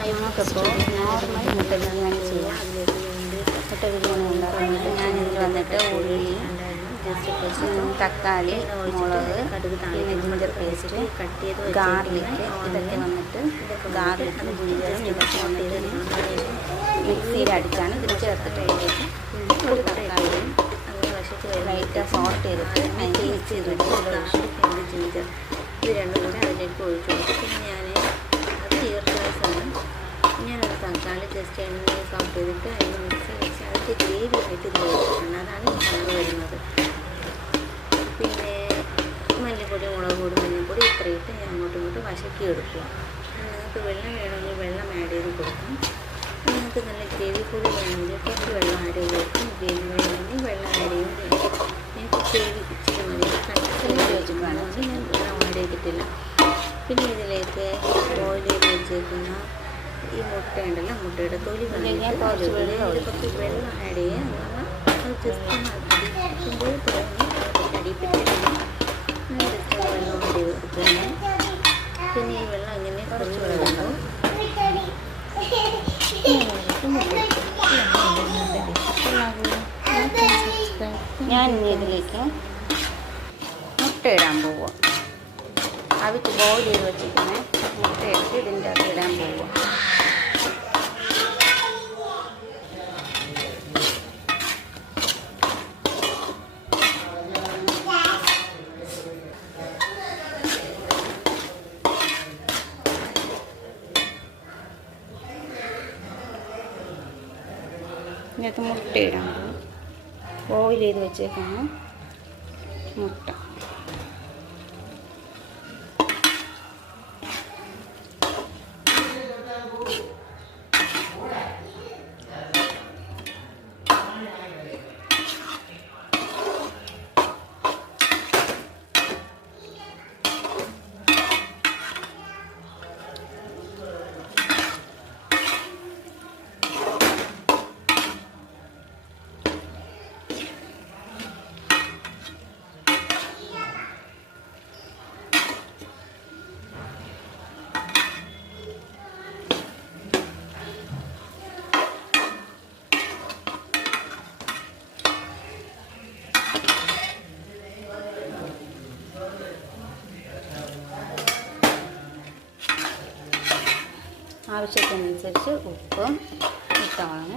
നമുക്കിപ്പോൾ നോർമൽ മുട്ട ബിരിയാണി ചെയ്യാം. മുട്ട ബിരിയാണി ഉണ്ടാക്കുന്നത് ഞാനിതിൽ വന്നിട്ട് ഉള്ളി, തക്കാളി, മുളക്, പിന്നെ ജിഞ്ചർ പേസ്റ്റ്, ഗാർലിക്ക്, ഇതൊക്കെ വന്നിട്ട് ഗാർലിക്കും ജിഞ്ചറും ഇതൊക്കെ വന്നിട്ട് മിക്സിയിൽ അടിച്ചാണ് ഇതിൽ ചേർത്തിട്ട് ഒരു തക്കാളിയും ലൈറ്റ് സോൾട്ട് ചെയ്തിട്ട് അതിന് മിക്സ് ചെയ്തിട്ട് ജിഞ്ചർ ഇത് രണ്ടും കൂടെ അതിലേക്ക് ഒഴിച്ചു കൊടുത്തു. പിന്നെ ഞാൻ അത് ഈർക്കാസാണ്. ഞാനൊരു തക്കാളി ജസ്റ്റ് എണ്ണയിൽ സോൾട്ട് ചെയ്തിട്ട് അതിന് മിക്സ് വെച്ച് അതിൻ്റെ ഗ്രേവി ആയിട്ട് ഇത് വെച്ചിട്ടുണ്ട്. അതാണ് ഈ കളർ വരുന്നത്. പിന്നെ മല്ലിപ്പൊടി, മുളക് പൊടി, മഞ്ഞൾപ്പൊടി ഇത്രയിട്ട് ഞാൻ അങ്ങോട്ടും ഇങ്ങോട്ടും വശക്കി എടുക്കുക. നിങ്ങൾക്ക് വെള്ളം വേണമെങ്കിൽ വെള്ളം ആഡ് ചെയ്ത് കൊടുക്കാം. നിങ്ങൾക്ക് നല്ല ഗ്രേവി കൂടി വേണമെങ്കിൽ കുറച്ച് വെള്ളം ആഡ് ചെയ്ത് കൊടുക്കും. ഗ്രേവി വേണമെങ്കിൽ വെള്ളം ആഡ് ചെയ്യും. എനിക്ക് ഗ്രേവി ഇച്ചിരി മതി, കണ്ടിട്ട് വെച്ചിട്ടാണെങ്കിൽ ഞാൻ വെള്ളം ആഡ് ചെയ്തിട്ടില്ല. പിന്നെ ഇതിലേക്ക് ബോയിൽ ചെയ്ത് വെച്ചേക്കുന്ന ഈ മുട്ട ഉണ്ടല്ലോ, മുട്ടയുടെ തൊലി കുറച്ച് വെള്ളം ആഡ് ചെയ്യുക. അത് ജസ്റ്റ് അടിക്കുമ്പോൾ തുടങ്ങി അടിപ്പിച്ചിട്ട് ജസ്റ്റ് വെള്ളം ആഡ് ചെയ്ത് കൊടുക്കുന്നു. പിന്നെ ഈ വെള്ളം ഇങ്ങനെ കുറച്ച് വെള്ളം ഞാൻ ഇനി ഇതിലേക്ക് മുട്ട ഇടാൻ പോവുക. അവിച്ച് ബോയിൽ ചെയ്ത് വെച്ചിരിക്കുന്ന മുട്ട എടുത്ത് ഇതിൻ്റെ അകത്ത് ഇടാൻ പോവുക. ഇതിനകത്ത് മുട്ട ഇടാൻ പോകും. ബോയിൽ ചെയ്ത് വെച്ചേക്കുന്ന മുട്ട ആവശ്യത്തിനനുസരിച്ച് ഉപ്പും ഇട്ടതാണ്.